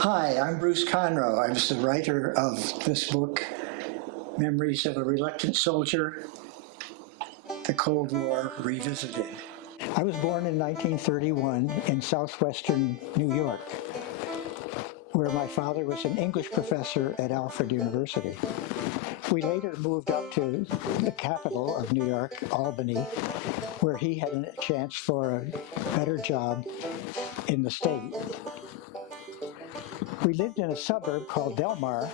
Hi, I'm Bruce Conroe. I was the writer of this book, Memories of a Reluctant Soldier, The Cold War Revisited. I was born in 1931 in southwestern New York, where my father was an English professor at Alfred University. We later moved up to the capital of New York, Albany, where he had a chance for a better job in the state. We lived in a suburb called Delmar,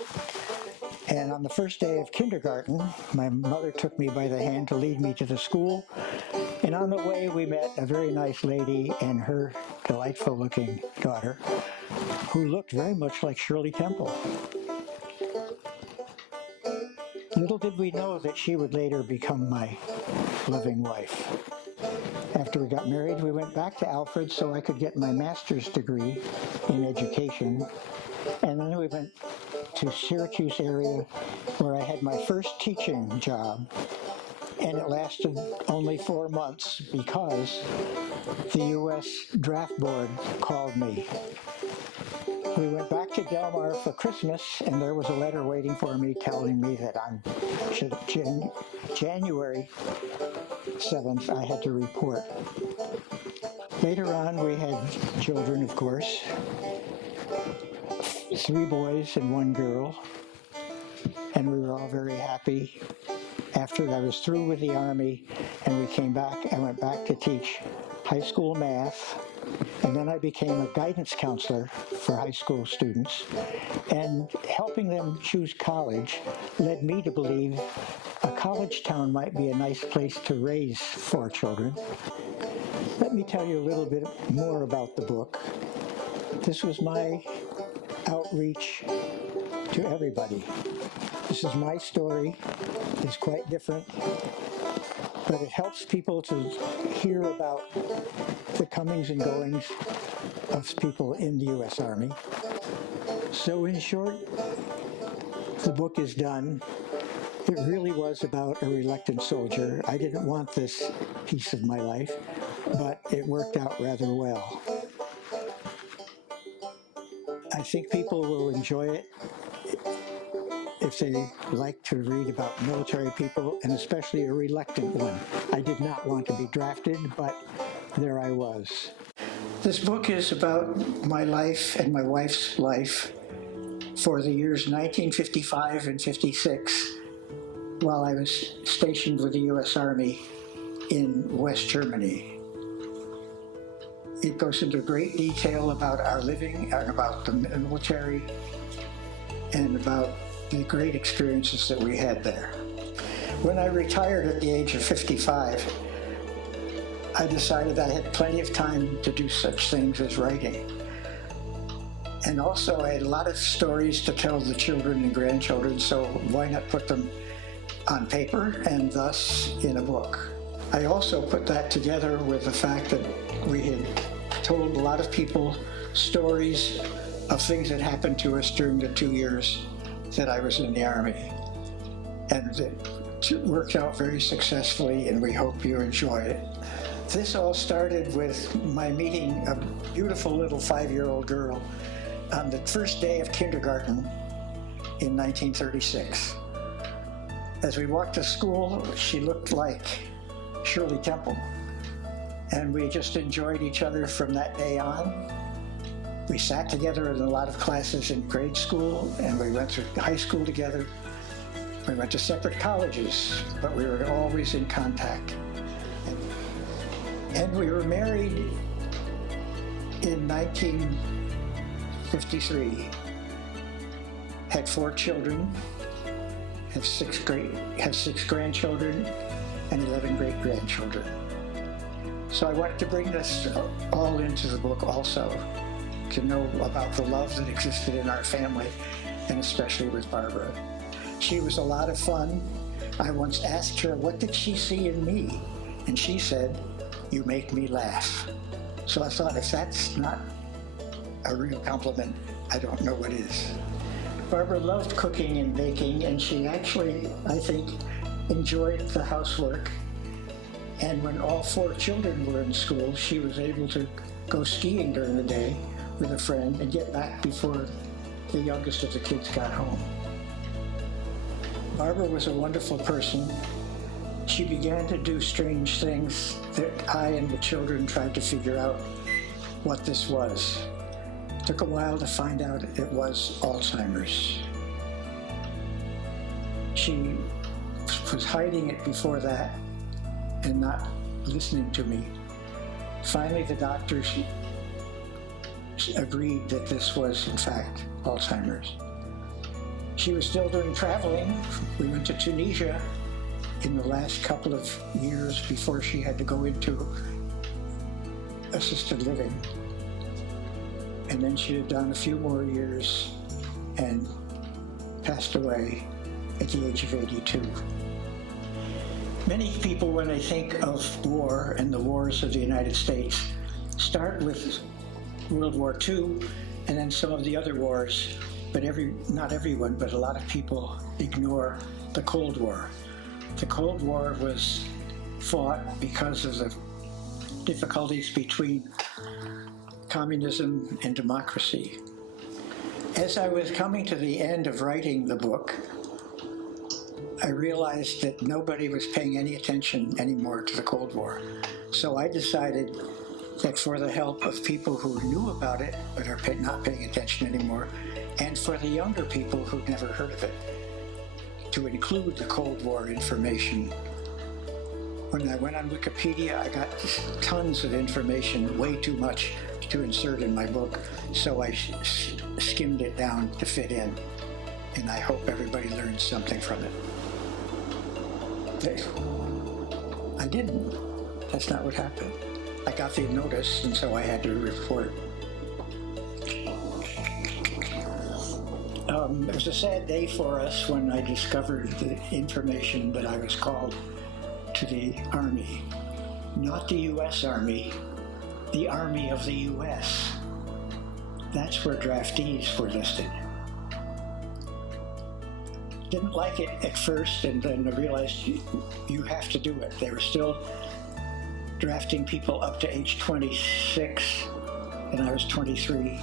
and on the first day of kindergarten, my mother took me by the hand to lead me to the school, and on the way we met a very nice lady and her delightful-looking daughter, who looked very much like Shirley Temple. Little did we know that she would later become my loving wife. After we got married, we went back to Alfred so I could get my master's degree in education. And then we went to Syracuse area where I had my first teaching job. And it lasted only 4 months because the U.S. Draft Board called me. We went back to Delmar for Christmas, and there was a letter waiting for me telling me that on January 7th, I had to report. Later on, we had children, of course, 3 boys and 1 girl, and we were all very happy. After I was through with the Army and we came back, I went back to teach high school math, and then I became a guidance counselor for high school students, and helping them choose college led me to believe a college town might be a nice place to raise 4 children. Let me tell you a little bit more about the book. This was my outreach to everybody. This is my story. It's quite different, but it helps people to hear about the comings and goings of people in the U.S. Army. So in short, the book is done. It really was about a reluctant soldier. I didn't want this piece of my life, but it worked out rather well. I think people will enjoy it if they like to read about military people, and especially a reluctant one. I did not want to be drafted, but there I was. This book is about my life and my wife's life for the years 1955 and 56, while I was stationed with the U.S. Army in West Germany. It goes into great detail about our living and about the military and about the great experiences that we had there. When I retired at the age of 55, I decided I had plenty of time to do such things as writing. And also I had a lot of stories to tell the children and grandchildren, so why not put them on paper and thus in a book. I also put that together with the fact that we had told a lot of people stories of things that happened to us during the 2 years that I was in the Army. And it worked out very successfully, and we hope you enjoy it. This all started with my meeting a beautiful little 5-year-old girl on the first day of kindergarten in 1936. As we walked to school, she looked like Shirley Temple, and we just enjoyed each other from that day on. We sat together in a lot of classes in grade school, and we went through high school together. We went to separate colleges, but we were always in contact. And we were married in 1953, had 4 children, have 6 grandchildren, and 11 great-grandchildren. So I wanted to bring this all into the book also, to know about the love that existed in our family, and especially with Barbara. She was a lot of fun. I once asked her, what did she see in me? And she said, you make me laugh. So I thought, if that's not a real compliment, I don't know what is. Barbara loved cooking and baking, and she actually, I think, enjoyed the housework. And when all 4 children were in school, she was able to go skiing during the day with a friend and get back before the youngest of the kids got home. Barbara was a wonderful person. She began to do strange things that I and the children tried to figure out what this was. It took a while to find out it was Alzheimer's. She was hiding it before that and not listening to me. Finally, the doctors agreed that this was, in fact, Alzheimer's. She was still doing traveling. We went to Tunisia in the last couple of years before she had to go into assisted living. And then she had done a few more years and passed away at the age of 82. Many people, when they think of war and the wars of the United States, start with World War II and then some of the other wars, but not everyone, but a lot of people ignore the Cold War. The Cold War was fought because of the difficulties between communism and democracy. As I was coming to the end of writing the book, I realized that nobody was paying any attention anymore to the Cold War. So I decided that for the help of people who knew about it but are not paying attention anymore, and for the younger people who'd never heard of it, to include the Cold War information. When I went on Wikipedia, I got tons of information, way too much to insert in my book, so I skimmed it down to fit in, and I hope everybody learns something from it. I didn't. That's not what happened. I got the notice, and so I had to report. It was a sad day for us when I discovered the information that I was called to the Army. Not the U.S. Army, the Army of the U.S. That's where draftees were listed. Didn't like it at first, and then I realized you have to do it. They were still drafting people up to age 26, and I was 23.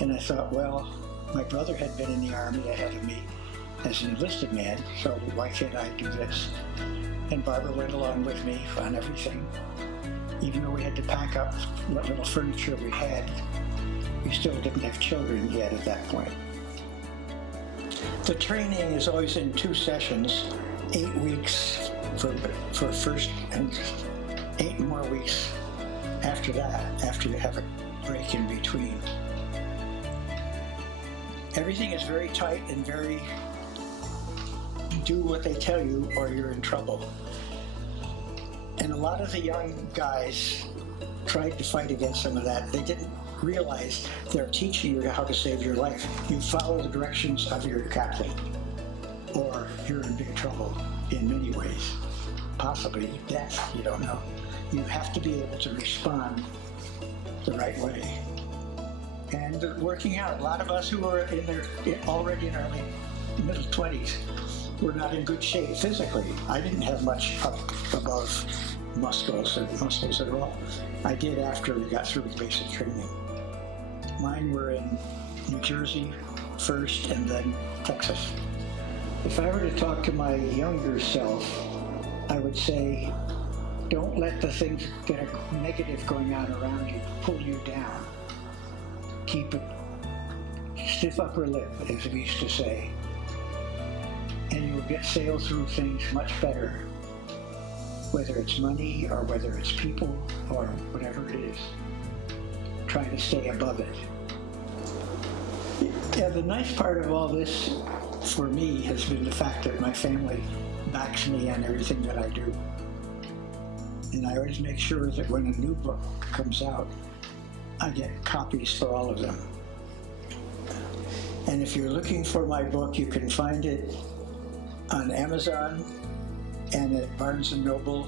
And I thought, well, my brother had been in the Army ahead of me as an enlisted man, so why can't I do this? And Barbara went along with me on everything. Even though we had to pack up what little furniture we had, we still didn't have children yet at that point. The training is always in 2 sessions, 8 weeks for first and 8 more weeks after that, after you have a break in between. Everything is very tight and very do what they tell you or you're in trouble. And a lot of the young guys tried to fight against some of that. They didn't realize they're teaching you how to save your life. You follow the directions of your captain, or you're in big trouble in many ways. Possibly death, you don't know. You have to be able to respond the right way. And working out, a lot of us who were already in our middle 20s were not in good shape physically. I didn't have much up above muscles at all. I did after we got through basic training. Mine were in New Jersey first and then Texas. If I were to talk to my younger self, I would say, don't let the things that are negative going on around you pull you down. Keep a stiff upper lip, as we used to say, and you'll sail through things much better, whether it's money or whether it's people or whatever it is. Try to stay above it. Yeah, the nice part of all this for me has been the fact that my family backs me on everything that I do. And I always make sure that when a new book comes out, I get copies for all of them. And if you're looking for my book, you can find it on Amazon and at Barnes & Noble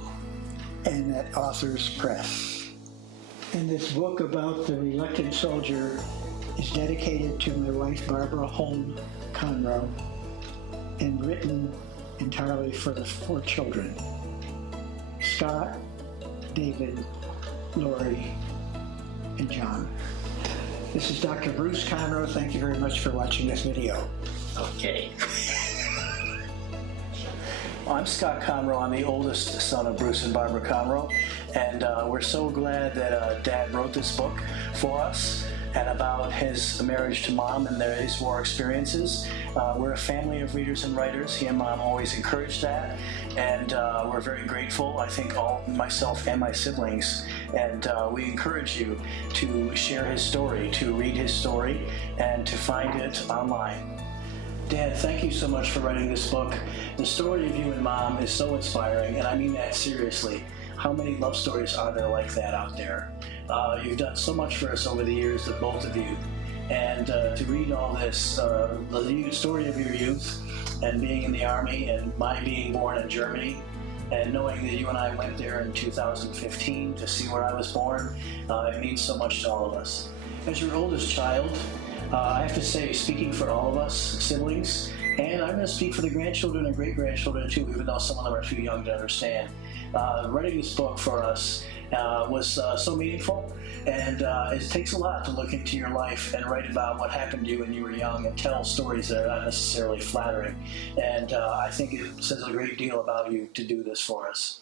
and at Authors Press. And this book about the reluctant soldier is dedicated to my wife, Barbara Holm Conroe, and written entirely for the 4 children, Scott, David, Lori, and John. This is Dr. Bruce Conroe. Thank you very much for watching this video. Okay. I'm Scott Conroe. I'm the oldest son of Bruce and Barbara Conroe, and we're so glad that Dad wrote this book for us and about his marriage to Mom and his war experiences. We're a family of readers and writers. He and Mom always encouraged that, and we're very grateful, I think, myself and my siblings, and we encourage you to share his story, to read his story, and to find it online. Dad, thank you so much for writing this book. The story of you and Mom is so inspiring, and I mean that seriously. How many love stories are there like that out there? You've done so much for us over the years, the both of you. And to read all this, the story of your youth, and being in the Army, and my being born in Germany, and knowing that you and I went there in 2015 to see where I was born, it means so much to all of us. As your oldest child, I have to say, speaking for all of us siblings, and I'm going to speak for the grandchildren and great-grandchildren too, even though some of them are too young to understand. Writing this book for us was so meaningful, and it takes a lot to look into your life and write about what happened to you when you were young and tell stories that are not necessarily flattering. And I think it says a great deal about you to do this for us.